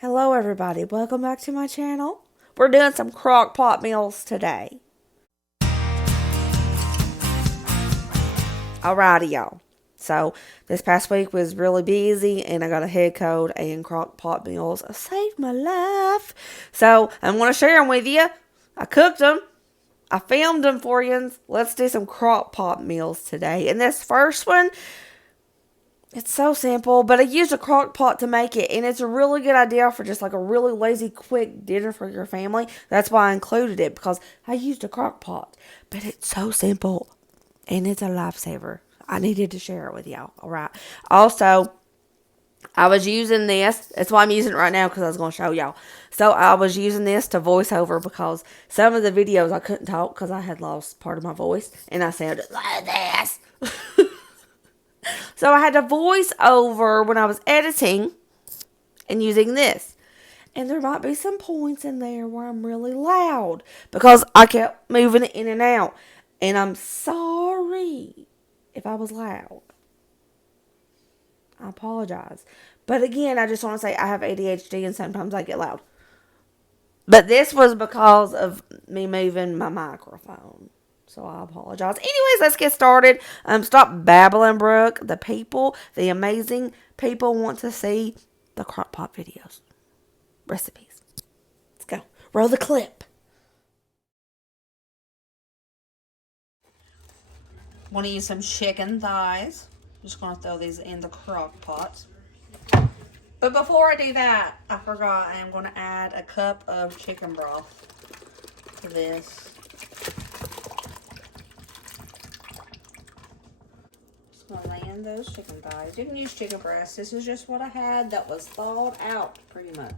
Hello everybody, welcome back to my channel. We're doing some crock pot meals today. Alrighty y'all. So this past week was really busy and I got a head cold and crock pot meals saved my life. So I'm going to share them with you. I cooked them. I filmed them for you. Let's do some crock pot meals today. And this first one, it's so simple, but I used a crock pot to make it, and it's a really good idea for just like a really lazy, quick dinner for your family. That's why I included it, because I used a crock pot. But it's so simple, and it's a lifesaver. I needed to share it with y'all. All right. Also, I was using this. That's why I'm using it right now, because I was going to show y'all. So I was using this to voice over, because some of the videos I couldn't talk because I had lost part of my voice, and I sounded like this. So I had to voice over when I was editing and using this. And there might be some points in there where I'm really loud because I kept moving it in and out. And I'm sorry if I was loud. I apologize. But again, I just want to say I have ADHD and sometimes I get loud. But this was because of me moving my microphone. So I apologize. Anyways, let's get started. Stop babbling, Brooke. The amazing people want to see the Crockpot videos. Recipes. Let's go. Roll the clip. Want to use some chicken thighs. Just going to throw these in the crock pot. But before I do that, I forgot I am going to add a cup of chicken broth to this. Just going to lay in those chicken thighs. You can use chicken breast. This is just what I had that was thawed out pretty much.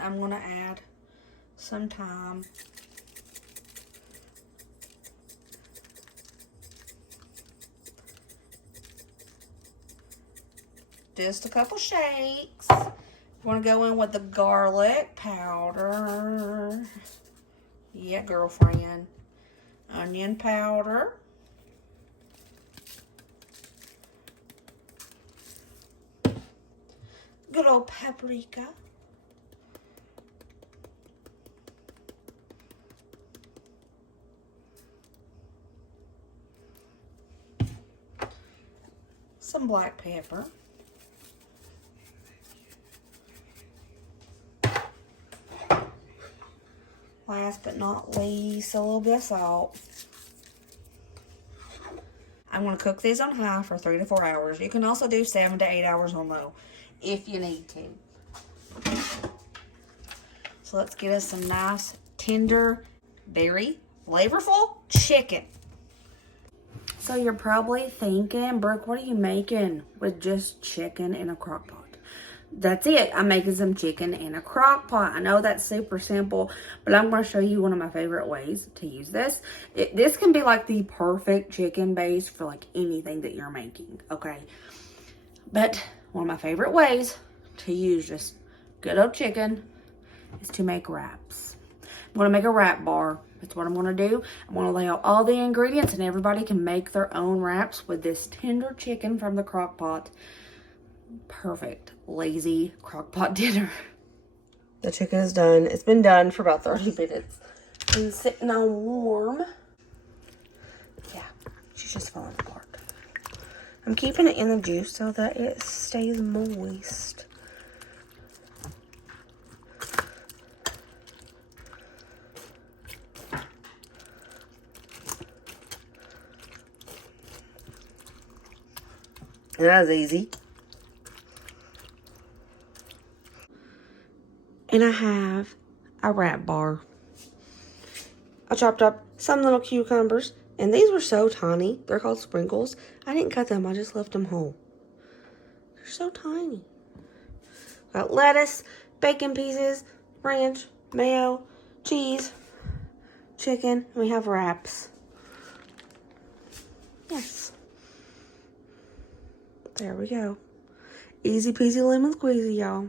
I'm going to add some thyme. Just a couple shakes. You want to go in with the garlic powder. Yeah, girlfriend. Onion powder. Good old paprika. Some black pepper. Last but not least, a little bit of salt. I'm going to cook these on high for 3 to 4 hours. You can also do 7 to 8 hours on low if you need to. So let's get us some nice, tender, very flavorful chicken. So you're probably thinking, Brooke, what are you making with just chicken in a crock pot? That's it. I'm making some chicken in a crock pot. I know that's super simple, but I'm going to show you one of my favorite ways to use this. This can be like the perfect chicken base for like anything that you're making, okay? But one of my favorite ways to use just good old chicken is to make wraps. I'm going to make a wrap bar. That's what I'm going to do. I'm going to lay out all the ingredients and everybody can make their own wraps with this tender chicken from the crock pot. Perfect lazy crock pot dinner. The chicken is done. It's been done for about 30 minutes. It's sitting on warm. Yeah, she's just falling apart. I'm keeping it in the juice so that it stays moist. And that was easy. And I have a wrap bar. I chopped up some little cucumbers. And these were so tiny. They're called sprinkles. I didn't cut them. I just left them whole. They're so tiny. Got lettuce, bacon pieces, ranch, mayo, cheese, chicken. And we have wraps. Yes. There we go. Easy peasy lemon squeezy, y'all.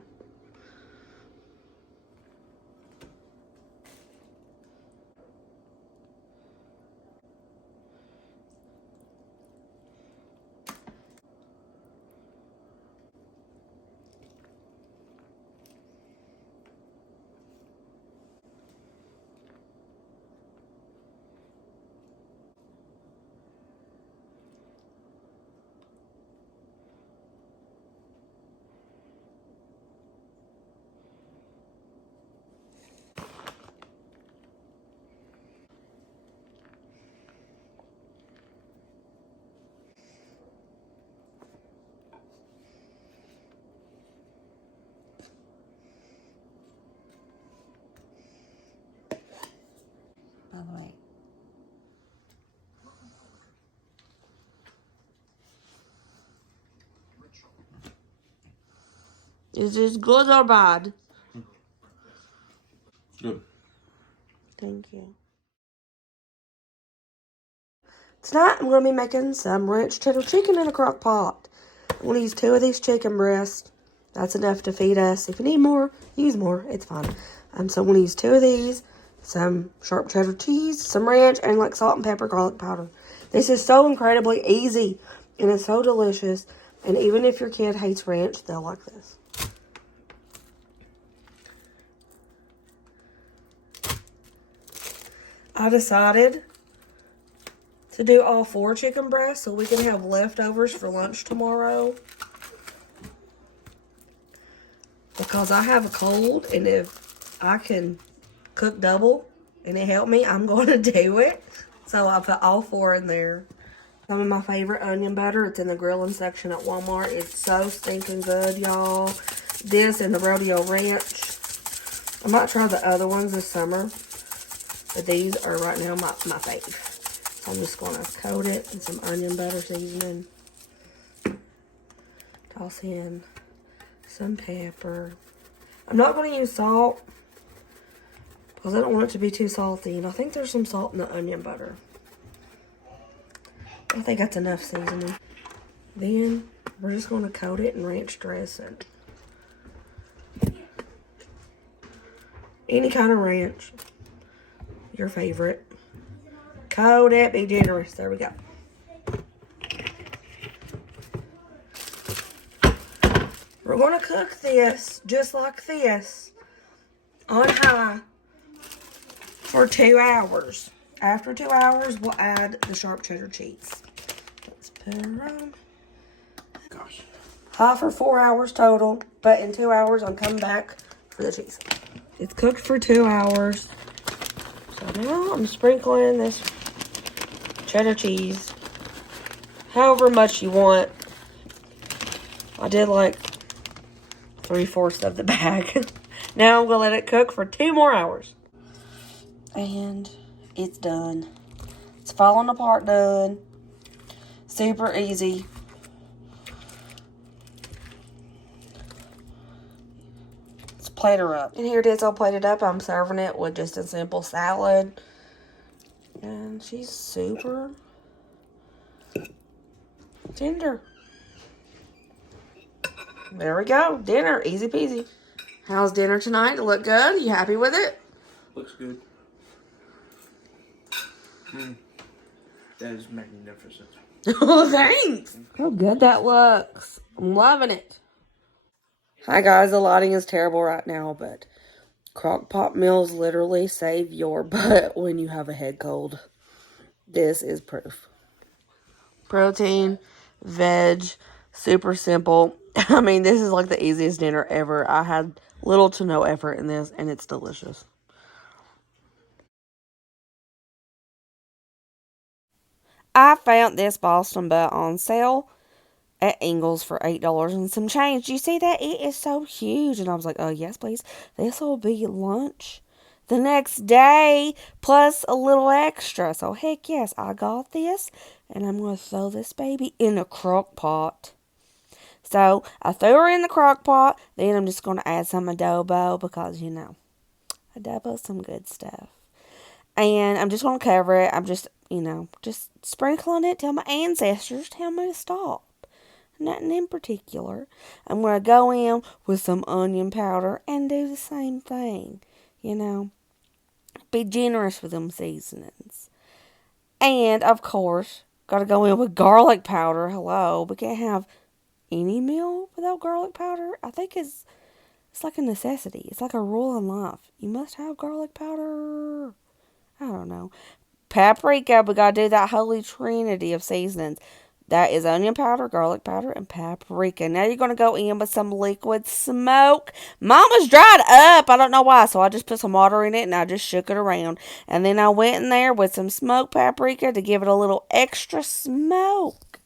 Is this good or bad? Good. Thank you. Tonight I'm going to be making some ranch cheddar chicken in a crock pot. I'm going to use 2 of these chicken breasts. That's enough to feed us. If you need more, use more. It's fine. So I'm going to use 2 of these, some sharp cheddar cheese, some ranch, and like salt and pepper garlic powder. This is so incredibly easy, and it's so delicious. And even if your kid hates ranch, they'll like this. I decided to do all 4 chicken breasts so we can have leftovers for lunch tomorrow. Because I have a cold, and if I can cook double and it helped me, I'm going to do it. So I put all 4 in there. Some of my favorite onion butter. It's in the grilling section at Walmart. It's so stinking good, y'all. This and the rodeo ranch. I might try the other ones this summer, but these are right now my fave. So I'm just going to coat it in some onion butter seasoning. Toss in some pepper. I'm not going to use salt because I don't want it to be too salty. And I think there's some salt in the onion butter. I think that's enough seasoning. Then we're just going to coat it in ranch dressing. Any kind of ranch. Your favorite. Coat it. Be generous. There we go. We're going to cook this just like this on high for 2 hours. After 2 hours, we'll add the sharp cheddar cheese. Let's put it on. Gosh. High for 4 hours total, but in 2 hours, I'm coming back for the cheese. It's cooked for 2 hours. So now I'm sprinkling this cheddar cheese however much you want. I did like 3/4 of the bag. Now I'm going to let it cook for 2 more hours. And it's done. It's falling apart done. Super easy. Let's plate her up. And here it is all plated up. I'm serving it with just a simple salad. And she's super tender. There we go. Dinner. Easy peasy. How's dinner tonight? Look good? You happy with it? Looks good. That is magnificent. Oh, thanks. How good that looks. I'm loving it. Hi, guys. The lighting is terrible right now, but Crockpot meals literally save your butt when you have a head cold. This is proof. Protein, veg, super simple. I mean, this is like the easiest dinner ever. I had little to no effort in this, and it's delicious. I found this Boston butt on sale at Ingles for $8 and some change. Do you see that? It is so huge. And I was like, oh, yes, please. This will be lunch the next day plus a little extra. So, heck yes, I got this. And I'm going to throw this baby in a crock pot. So, I threw her in the crock pot. Then I'm just going to add some adobo because, you know, adobo's some good stuff. And I'm just going to cover it. I'm just, you know, just sprinkling it till my ancestors tell me to stop. Nothing in particular. I'm going to go in with some onion powder and do the same thing. You know, be generous with them seasonings. And, of course, got to go in with garlic powder. Hello, we can't have any meal without garlic powder. I think it's like a necessity. It's like a rule in life. You must have garlic powder. I don't know. Paprika, we got to do that holy trinity of seasonings. That is onion powder, garlic powder, and paprika. Now you're going to go in with some liquid smoke. Mama's dried up. I don't know why. So I just put some water in it and I just shook it around. And then I went in there with some smoked paprika to give it a little extra smoke.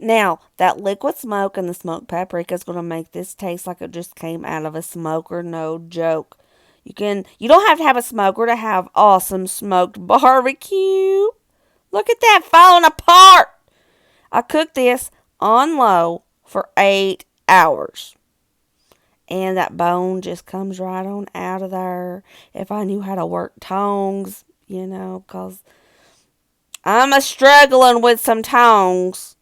Now, that liquid smoke and the smoked paprika is going to make this taste like it just came out of a smoker. No joke. You don't have to have a smoker to have awesome smoked barbecue. Look at that falling apart. I cooked this on low for 8 hours. and that bone just comes right on out of there. If I knew how to work tongs, because I'm a struggling with some tongs.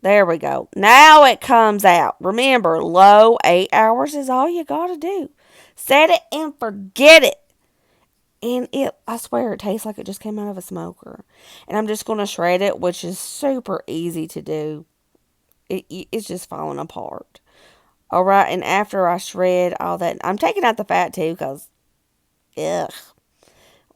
There we go. Now it comes out. Remember, low 8 hours is all you got to do. Set it and forget it. And I swear, it tastes like it just came out of a smoker. And I'm just going to shred it, which is super easy to do. It's just falling apart. All right, and after I shred all that, I'm taking out the fat too, because, ugh.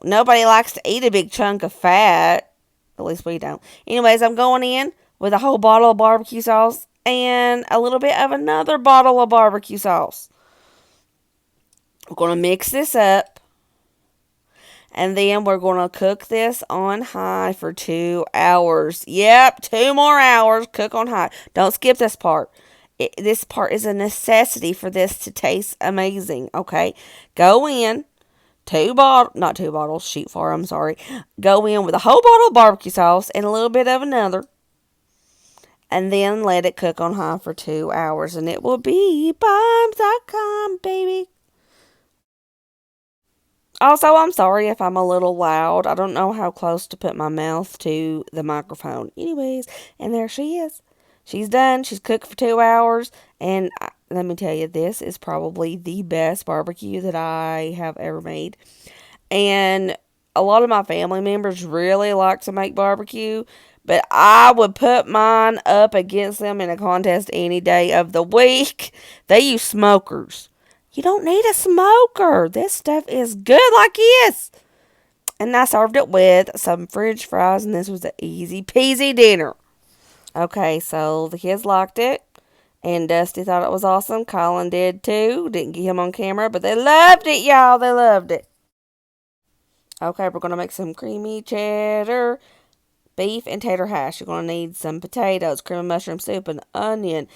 Nobody likes to eat a big chunk of fat. At least we don't. Anyways, I'm going in with a whole bottle of barbecue sauce and a little bit of another bottle of barbecue sauce. We're going to mix this up. And then we're going to cook this on high for 2 hours. Yep, 2 more hours. Cook on high. Don't skip this part. This part is a necessity for this to taste amazing. Okay, go in. Not 2 bottles, sheet flour, I'm sorry. Go in with a whole bottle of barbecue sauce and a little bit of another. And then let it cook on high for 2 hours. And it will be bombs.com, baby. Also, I'm sorry if I'm a little loud. I don't know how close to put my mouth to the microphone. Anyways, and there she is. She's done. She's cooked for 2 hours. And let me tell you, this is probably the best barbecue that I have ever made. And a lot of my family members really like to make barbecue. But I would put mine up against them in a contest any day of the week. They use smokers. You don't need a smoker. This stuff is good like this. And I served it with some French fries, and this was an easy peasy dinner. Okay, so the kids liked it, and Dusty thought it was awesome. Colin did too. Didn't get him on camera, but they loved it, y'all. They loved it. Okay, we're going to make some creamy cheddar beef and tater hash. You're going to need some potatoes, cream of mushroom soup, an onion,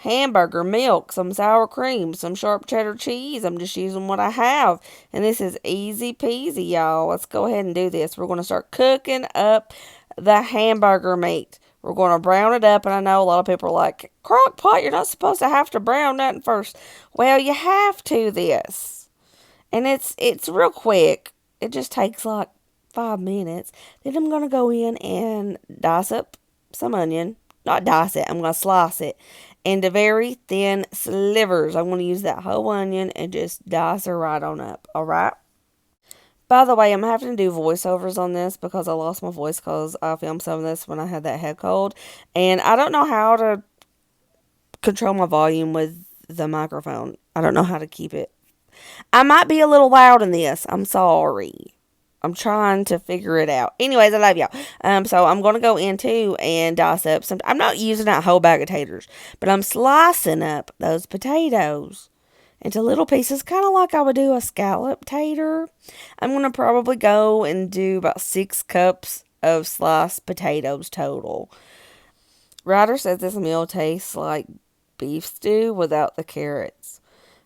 hamburger, milk, some sour cream, some sharp cheddar cheese. I'm just using what I have. And this is easy peasy, y'all. Let's go ahead and do this. We're going to start cooking up the hamburger meat. We're going to brown it up. And I know a lot of people are like, Crockpot, you're not supposed to have to brown nothing first. Well, you have to this. And it's real quick. It just takes like 5 minutes. Then I'm going to go in and dice up some onion. Not dice it. I'm going to slice it into very thin slivers. I'm going to use that whole onion and just dice her right on up. All right. By the way, I'm having to do voiceovers on this because I lost my voice because I filmed some of this when I had that head cold. And I don't know how to control my volume with the microphone. I don't know how to keep it. I might be a little loud in this. I'm sorry. I'm trying to figure it out. Anyways, I love y'all. So I'm going to go into and dice up some. I'm not using that whole bag of taters, but I'm slicing up those potatoes into little pieces, kind of like I would do a scallop tater. I'm going to probably go and do about 6 cups of sliced potatoes total. Ryder says this meal tastes like beef stew without the carrots.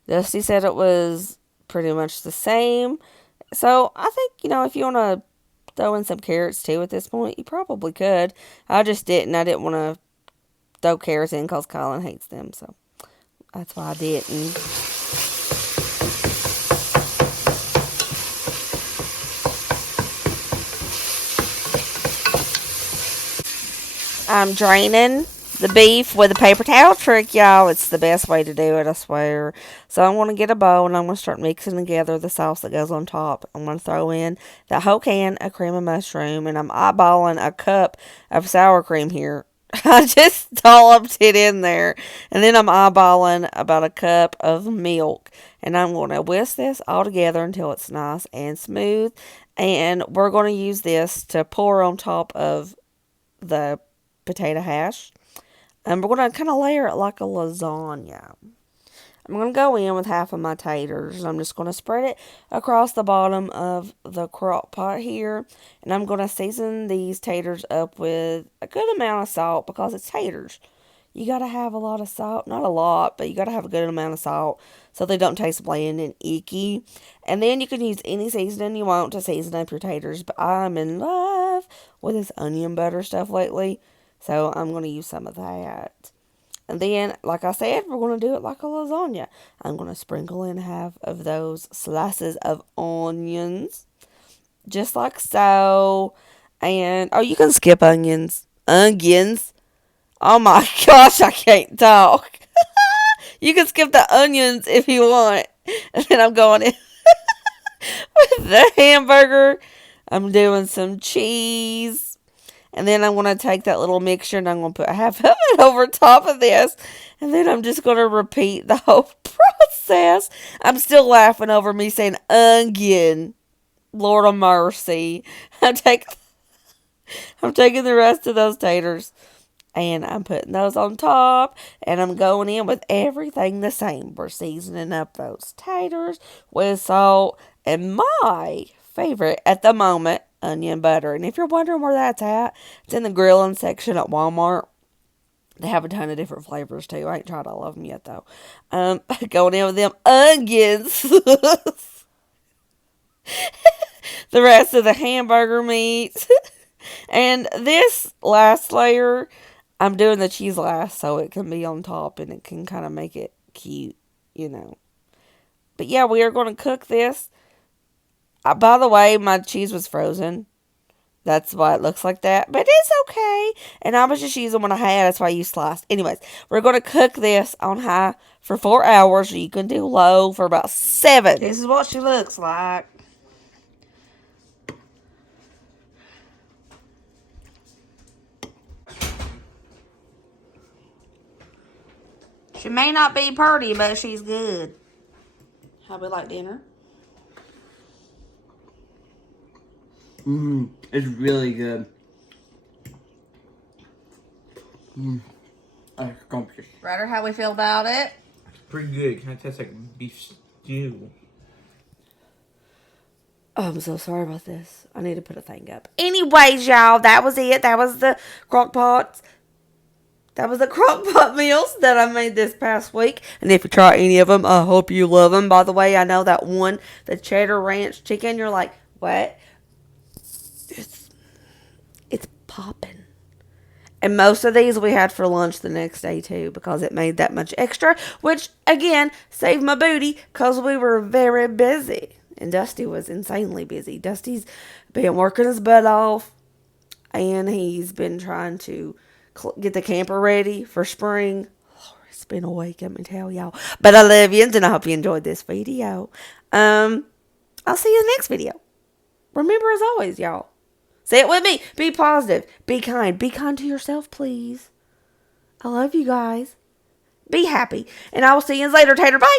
Dusty said it was pretty much the same. So I think, if you want to throw in some carrots too at this point, you probably could. I just didn't. I didn't want to throw carrots in because Colin hates them. So that's why I didn't. I'm draining the beef with a paper towel trick, y'all. It's the best way to do it, I swear. So I'm going to get a bowl and I'm going to start mixing together the sauce that goes on top. I'm going to throw in that whole can of cream of mushroom, and I'm eyeballing a cup of sour cream here. I just dolloped it in there. And then I'm eyeballing about a cup of milk. And I'm going to whisk this all together until it's nice and smooth. And we're going to use this to pour on top of the potato hash. And we're going to kind of layer it like a lasagna. I'm going to go in with half of my taters. I'm just going to spread it across the bottom of the crock pot here. And I'm going to season these taters up with a good amount of salt because it's taters. You got to have a lot of salt. Not a lot, but you got to have a good amount of salt so they don't taste bland and icky. And then you can use any seasoning you want to season up your taters. But I'm in love with this onion butter stuff lately. So I'm going to use some of that. And then, like I said, we're going to do it like a lasagna. I'm going to sprinkle in half of those slices of onions. Just like so. And, oh, you can skip onions. Onions. Oh my gosh, I can't talk. You can skip the onions if you want. And then I'm going in with the hamburger. I'm doing some cheese. And then I'm going to take that little mixture and I'm going to put half of it over top of this. And then I'm just going to repeat the whole process. I'm still laughing over me saying onion. Lord of mercy. I'm taking the rest of those taters. And I'm putting those on top. And I'm going in with everything the same. We're seasoning up those taters with salt. And my favorite at the moment, onion butter. And if you're wondering where that's at, it's in the grilling section at Walmart. They have a ton of different flavors too. I ain't tried all of them yet though. Going in with them onions. The rest of the hamburger meats. And this last layer, I'm doing the cheese last so it can be on top and it can kind of make it cute, you know. But yeah, we are going to cook this. By the way, my cheese was frozen. That's why it looks like that. But it's okay. And I was just using what I had. That's why I used sliced. Anyways, we're going to cook this on high for 4 hours. You can do low for about 7. This is what she looks like. She may not be pretty, but she's good. How we like dinner? It's really good. Scrumptious. Ryder, how we feel about it? It's pretty good. It kind of tastes like beef stew. Oh, I'm so sorry about this. I need to put a thing up. Anyways, y'all, that was it. That was the Crockpots. That was the Crockpot meals that I made this past week. And if you try any of them, I hope you love them. By the way, I know that one, the Cheddar Ranch chicken, you're like, what? It's popping. And most of these we had for lunch the next day too because it made that much extra, which again saved my booty because we were very busy. And Dusty was insanely busy. Dusty's been working his butt off and he's been trying to get the camper ready for spring. Oh, it's been a week, let me tell y'all. But I love you and I hope you enjoyed this video. I'll see you in the next video. Remember as always, y'all. Say it with me. Be positive. Be kind. Be kind to yourself, please. I love you guys. Be happy. And I will see you later, Tater. Bye.